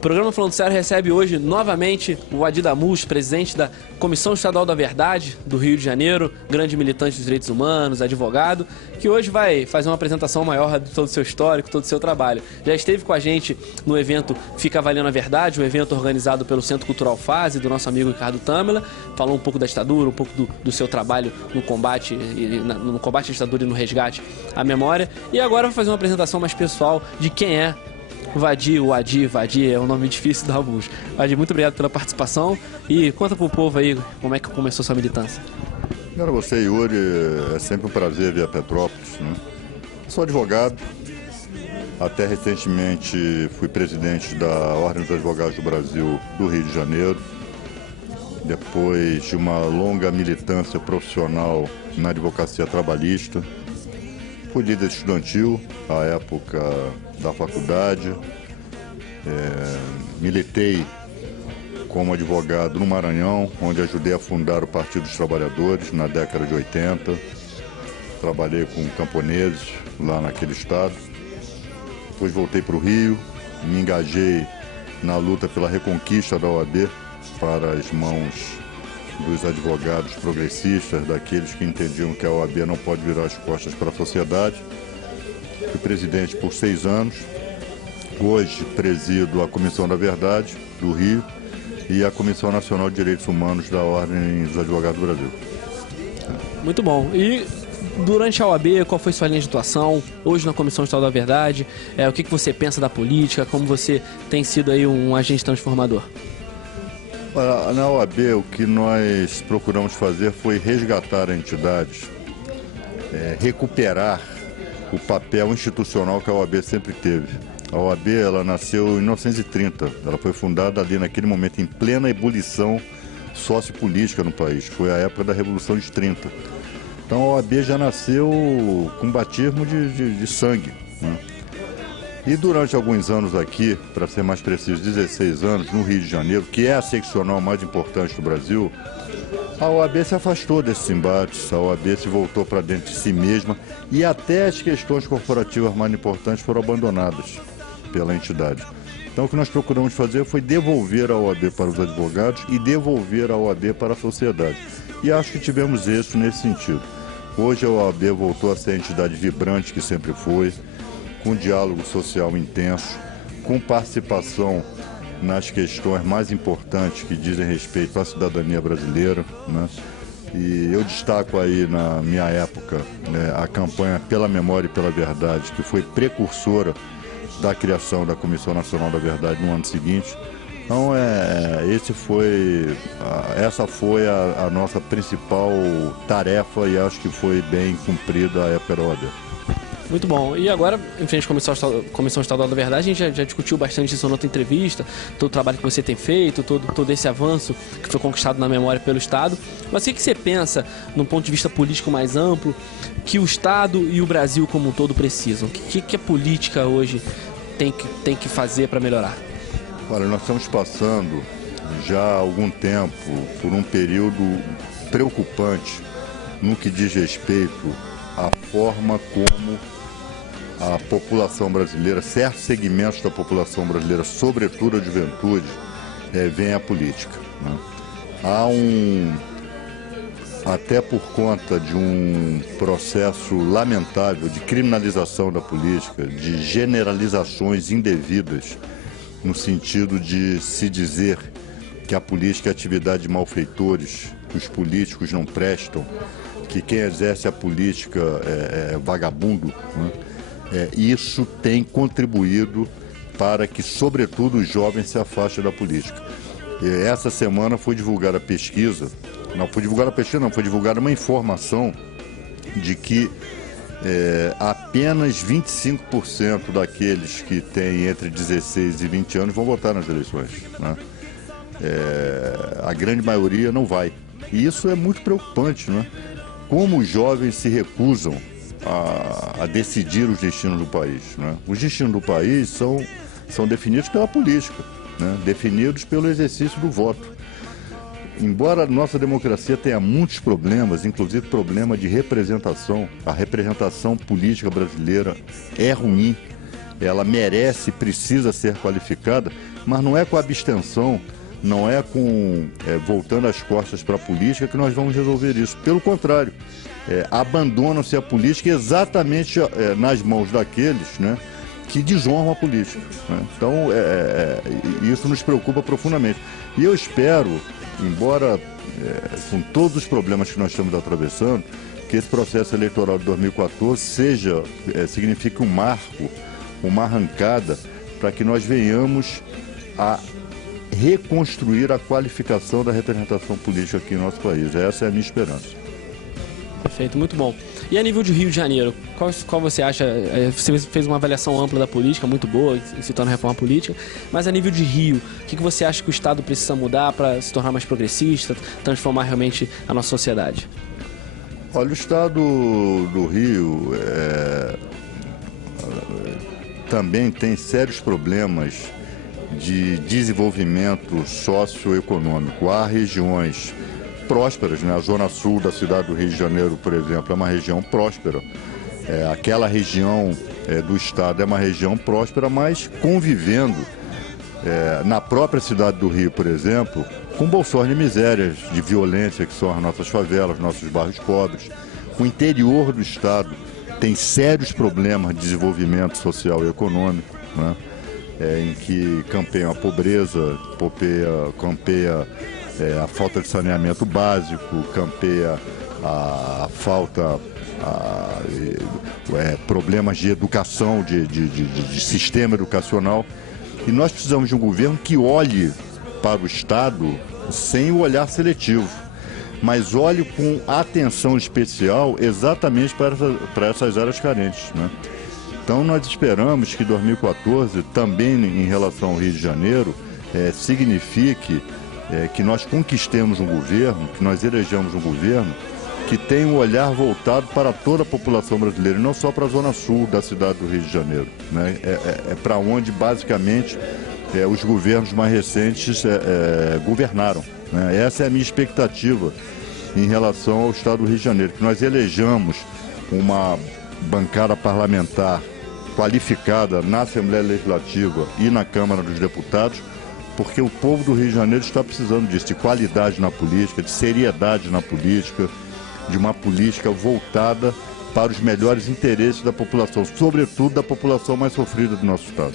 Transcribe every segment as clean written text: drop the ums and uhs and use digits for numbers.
O programa Falando Sério recebe hoje novamente o Adi Damus, presidente da Comissão Estadual da Verdade do Rio de Janeiro, grande militante dos direitos humanos, advogado, que hoje vai fazer uma apresentação maior de todo o seu histórico, todo o seu trabalho. Já esteve com a gente no evento Fica Valendo a Verdade, um evento organizado pelo Centro Cultural Fase, do nosso amigo Ricardo Tâmela, falou um pouco da ditadura, um pouco do seu trabalho no combate à ditadura e no resgate à memória, e agora vai fazer uma apresentação mais pessoal de quem é o Adi é um nome difícil da Damus. Adi, muito obrigado pela participação e conta pro povo aí como é que começou sua militância. Obrigado a você, Yuri. É sempre um prazer vir a Petrópolis, né? Sou advogado. Até recentemente fui presidente da Ordem dos Advogados do Brasil do Rio de Janeiro. Depois de uma longa militância profissional na advocacia trabalhista, fui líder estudantil à época da faculdade, militei como advogado no Maranhão, onde ajudei a fundar o Partido dos Trabalhadores na década de 80. Trabalhei com camponeses lá naquele estado. Depois voltei para o Rio, me engajei na luta pela reconquista da OAB para as mãos dos advogados progressistas, daqueles que entendiam que a OAB não pode virar as costas para a sociedade. Fui presidente por 6 anos. Hoje presido a Comissão da Verdade do Rio e a Comissão Nacional de Direitos Humanos da Ordem dos Advogados do Brasil. Muito bom. E durante a OAB, qual foi sua linha de atuação? Hoje na Comissão Estadual da Verdade, o que você pensa da política? Como você tem sido aí um agente transformador? Na OAB, o que nós procuramos fazer foi resgatar a entidade, recuperar o papel institucional que a OAB sempre teve. A OAB, ela nasceu em 1930, ela foi fundada ali naquele momento em plena ebulição sociopolítica no país, foi a época da Revolução de 30. Então a OAB já nasceu com batismo de sangue, né? E durante alguns anos aqui, para ser mais preciso, 16 anos, no Rio de Janeiro, que é a seccional mais importante do Brasil, a OAB se afastou desses embates, a OAB se voltou para dentro de si mesma e até as questões corporativas mais importantes foram abandonadas pela entidade. Então o que nós procuramos fazer foi devolver a OAB para os advogados e devolver a OAB para a sociedade. E acho que tivemos êxito nesse sentido. Hoje a OAB voltou a ser a entidade vibrante que sempre foi, com diálogo social intenso, com participação nas questões mais importantes que dizem respeito à cidadania brasileira, né? E eu destaco aí na minha época, né, a campanha Pela Memória e pela Verdade, que foi precursora da criação da Comissão Nacional da Verdade no ano seguinte. Então essa foi a nossa principal tarefa e acho que foi bem cumprida a época da OAB. Muito bom. E agora, em frente à Comissão Estadual da Verdade, a gente já discutiu bastante isso na outra entrevista, todo o trabalho que você tem feito, todo esse avanço que foi conquistado na memória pelo Estado. Mas o que você pensa, num ponto de vista político mais amplo, que o Estado e o Brasil como um todo precisam? O que a política hoje tem que fazer para melhorar? Olha, nós estamos passando já há algum tempo por um período preocupante no que diz respeito à forma como a população brasileira, certos segmentos da população brasileira, sobretudo a juventude, vem à política, né? Até por conta de um processo lamentável de criminalização da política, de generalizações indevidas, no sentido de se dizer que a política é atividade de malfeitores, que os políticos não prestam, que quem exerce a política é vagabundo, né? Isso tem contribuído para que, sobretudo, os jovens se afastem da política. Essa semana foi divulgada a pesquisa, foi divulgada uma informação de que apenas 25% daqueles que têm entre 16 e 20 anos vão votar nas eleições, né? A grande maioria não vai. E isso é muito preocupante, né? Como os jovens se recusam a decidir os destinos do país, né? Os destinos do país são definidos pela política, né? Definidos pelo exercício do voto. Embora a nossa democracia tenha muitos problemas, inclusive problema de representação, a representação política brasileira é ruim, ela merece, precisa ser qualificada, mas não é com abstenção, não é com voltando as costas para a política que nós vamos resolver isso. Pelo contrário, abandonam-se a política exatamente nas mãos daqueles, né, que desonram a política, né? Então, isso nos preocupa profundamente. E eu espero, embora com todos os problemas que nós estamos atravessando, que esse processo eleitoral de 2014 signifique um marco, uma arrancada, para que nós venhamos a reconstruir a qualificação da representação política aqui no nosso país. Essa é a minha esperança. Perfeito, muito bom. E a nível de Rio de Janeiro, qual você acha? Você fez uma avaliação ampla da política, muito boa, citando a reforma política, mas a nível de Rio, o que você acha que o Estado precisa mudar para se tornar mais progressista, transformar realmente a nossa sociedade? Olha, o Estado do Rio também tem sérios problemas de desenvolvimento socioeconômico. Há regiões prósperas, né? A zona sul da cidade do Rio de Janeiro, por exemplo, é uma região próspera. Aquela região do estado é uma região próspera, mas convivendo na própria cidade do Rio, por exemplo, com bolsões de misérias, de violência, que são as nossas favelas, nossos bairros pobres. O interior do estado tem sérios problemas de desenvolvimento social e econômico, né? Em que campeia a pobreza, campeia a falta de saneamento básico, campeia a falta, problemas de educação, de sistema educacional. E nós precisamos de um governo que olhe para o Estado sem o olhar seletivo, mas olhe com atenção especial exatamente para essas áreas carentes, né? Então nós esperamos que 2014, também em relação ao Rio de Janeiro, signifique que nós conquistemos um governo, que nós elejamos um governo que tenha um olhar voltado para toda a população brasileira, e não só para a zona sul da cidade do Rio de Janeiro, né? Para onde, basicamente, os governos mais recentes governaram, né? Essa é a minha expectativa em relação ao estado do Rio de Janeiro, que nós elejamos uma bancada parlamentar qualificada na Assembleia Legislativa e na Câmara dos Deputados, porque o povo do Rio de Janeiro está precisando disso, de qualidade na política, de seriedade na política, de uma política voltada para os melhores interesses da população, sobretudo da população mais sofrida do nosso estado.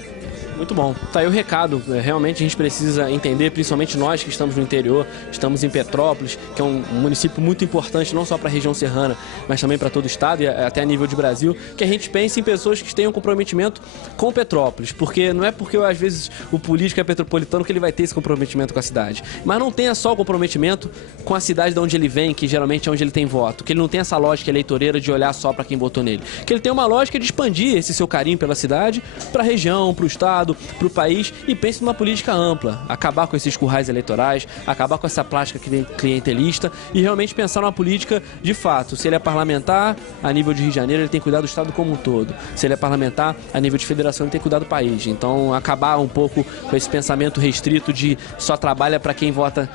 Muito bom. Tá aí o recado. Realmente a gente precisa entender, principalmente nós que estamos no interior, estamos em Petrópolis, que é um município muito importante, não só para a região serrana, mas também para todo o estado e até a nível de Brasil, que a gente pense em pessoas que tenham comprometimento com Petrópolis, porque não é porque às vezes o político é petropolitano que ele vai ter esse comprometimento com a cidade, mas não tenha só o comprometimento com a cidade de onde ele vem, que geralmente é onde ele tem voto, que ele não tem essa lógica eleitoreira de olhar só para quem votou nele, que ele tem uma lógica de expandir esse seu carinho pela cidade, para a região, para o estado, para o país, e pense numa política ampla, acabar com esses currais eleitorais, acabar com essa plástica clientelista e realmente pensar numa política de fato. Se ele é parlamentar, a nível de Rio de Janeiro, ele tem que cuidar do estado como um todo. Se ele é parlamentar, a nível de federação, ele tem que cuidar do país. Então, acabar um pouco com esse pensamento restrito de só trabalha para quem vota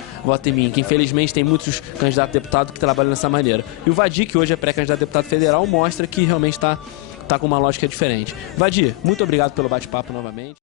em mim, que infelizmente tem muitos candidatos a deputado que trabalham dessa maneira. E o Vadir, que hoje é pré-candidato a deputado federal, mostra que realmente está com uma lógica diferente. Vadir, muito obrigado pelo bate-papo novamente.